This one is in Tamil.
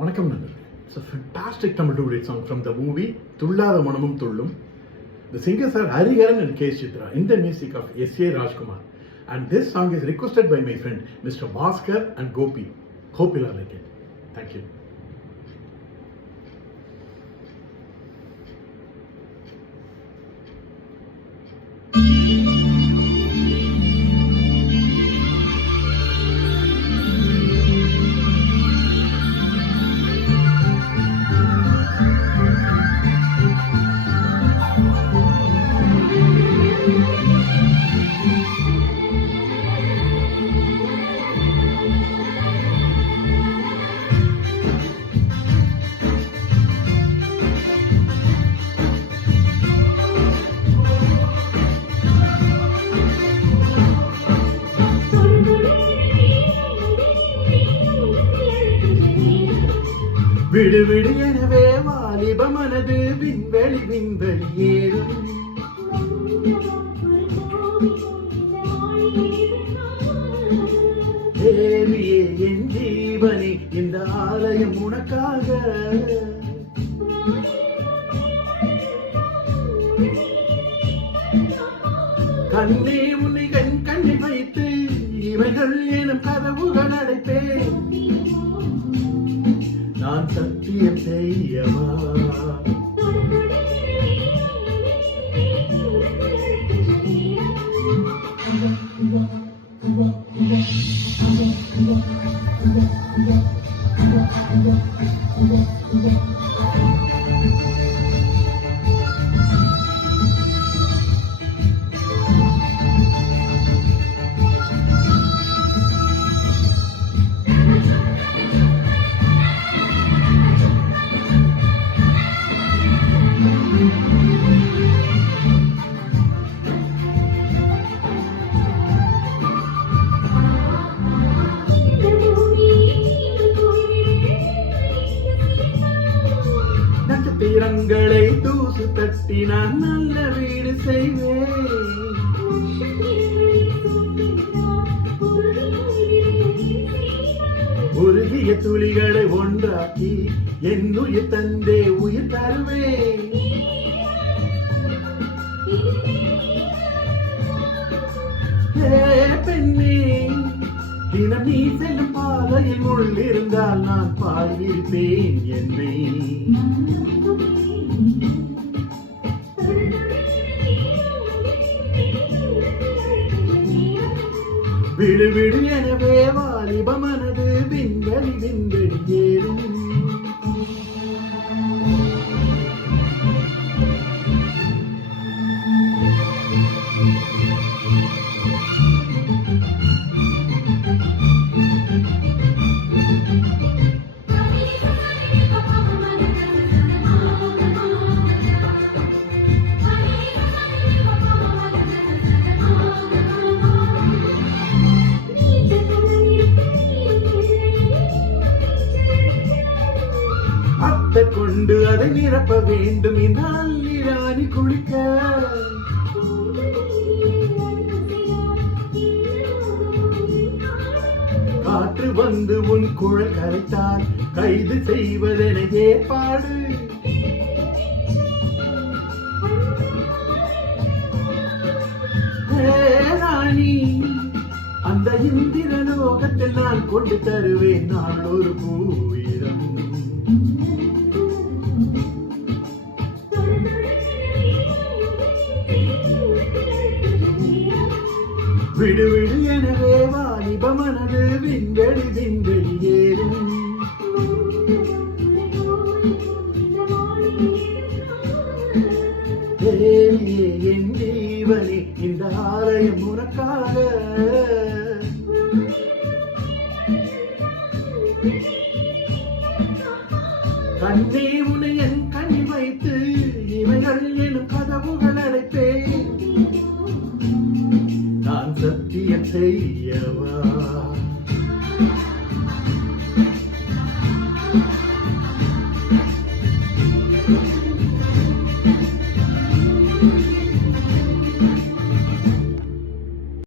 வணக்கம் நண்பர்களே. It's a fantastic Tamil duet song from the movie Thullatha மனமும் துள்ளும். The singers are Hariharan and K. Chitra in the music of S.A. Rajkumar. And this song is requested by my friend Mr. Bhaskar and Gopi. Hope you like it. Thank you. விடு விடு எனவே வாலிப மனது விண்வெளி ஏறும். தேவியே என் ஜீவனே இந்த ஆலயம் உனக்காக. கண்ணே உன்னை கண்ணில் வைத்து இவைகள் எனும் கதவுகள் அடைப்பேன். நான் சத்தியம் செய்யவா? நட்சத்திரங்களை தூசு தட்டி நான் நல்ல வீடு செய்வேன். உருகிய துளிகளை ஒன்றாக்கி என் உயிர் தந்தே உயிர் தருவேன். பெண்ணே தினம் நீ செல்லும் பாதையில் உள்ளிருந்தால் நான் பாடியிருப்பேன் என்னை. விடு விடு எனவே வாலிப மனது விண்வெளி ஏறும். கொண்டு அதை நிரப்ப வேண்டும் இந்த அல்லிராணி குளிக்க. காற்று வந்து உன் குழல் கரைத்தால் கைது செய்வதென ஏற்பாடு. ராணி அந்த இந்திர லோகத்தில் நான் கொண்டு தருவேன் நான் ஒரு பூவீரம். விடு விடு எனவே வாலிப மனது விண்வெளி ஏறும். தேவியே என் ஜீவனே இந்த ஆலயம் உனக்காக. கண்ணே உன்னை என் கண்ணில் வைத்து இவைகள் எனும் கதவுகள் அடைப்பேன். நான் சத்தியம் செய்யவா?